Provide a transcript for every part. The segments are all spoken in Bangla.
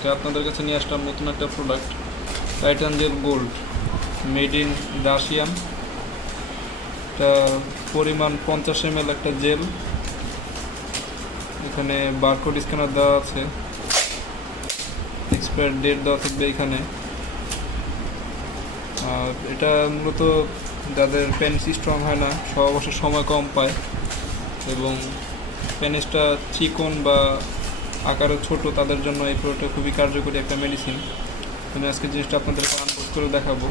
আজকে আপনাদের কাছে নিয়ে আসলাম নতুন একটা product, Titan gel gold, made in Russian. এটা পরিমাণ 50 ml একটা জেল। এখানে বারকোড স্ক্যানার দেওয়া আছে, এক্সপায়ার ডেট দেওয়া থাকবে এখানে। আর এটা মূলত যাদের পেনিস স্ট্রং হয় না, অবশ্য সময় কম পায় এবং পেনিসটা চিকন বা আকারে ছোট, তাদের জন্য এই প্রোডাক্টটা খুবই কার্যকরী একটা মেডিসিন। আমি আজকে জিনিসটা আপনাদেরকে আনবক্স করে দেখাবো।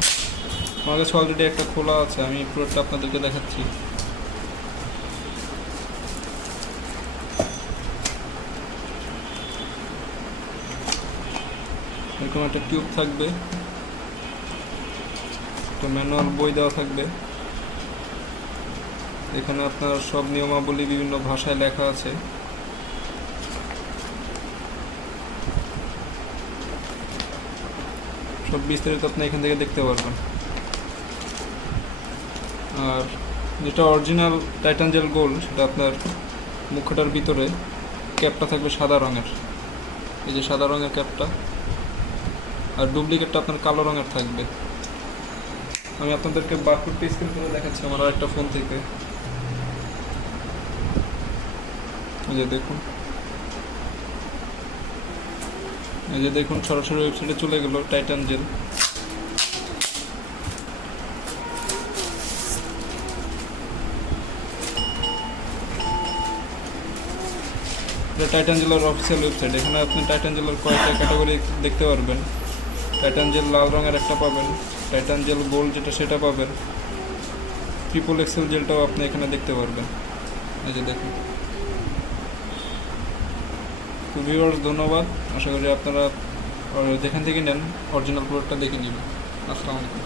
আমার কাছে অলরেডি একটা খোলা আছে, আমি এই প্রোডাক্টটা আপনাদেরকে দেখাচ্ছি। এরকম একটা টিউব থাকবে, একটা ম্যানুয়াল বই দেওয়া থাকবে। এখানে আপনার সব নিয়মাবলী বিভিন্ন ভাষায় লেখা আছে। সব বিস্তারিত আপনি এখান থেকে দেখতে পারবেন। আর যেটা অরিজিনাল টাইটান জেল গোল্ড, সেটা আপনার মুখটার ভিতরে ক্যাপটা থাকবে সাদা রঙের, এই যে সাদা রঙের ক্যাপটা। আর ডুপ্লিকেটটা আপনার কালো রঙের থাকবে। আমি আপনাদেরকে বারকোডটা স্ক্যান করে দেখাচ্ছি আমার আরেকটা ফোন থেকে। এই যে দেখুন, এই যে দেখুন, সরাসরি ওয়েবসাইটে চলে গেল টাইটান জেল। এটা টাইটান জেলের অফিসিয়াল ওয়েবসাইট। এখানে আপনি টাইটান জেলের কয়েকটা ক্যাটাগরি দেখতে পারবেন। টাইটান জেল লাল রঙের একটা পাবেন, টাইটান জেল গোল্ড যেটা সেটা পাবেন, ট্রিপল এক্সেল জেলটাও আপনি এখানে দেখতে পারবেন। এই যে দেখুন। তো ভিউয়ার্স, ধন্যবাদ। আশা করি আপনারা যেখান থেকে নেন অরিজিনাল প্রোডাক্টটা দেখে নেবেন। আসসালামু আলাইকুম।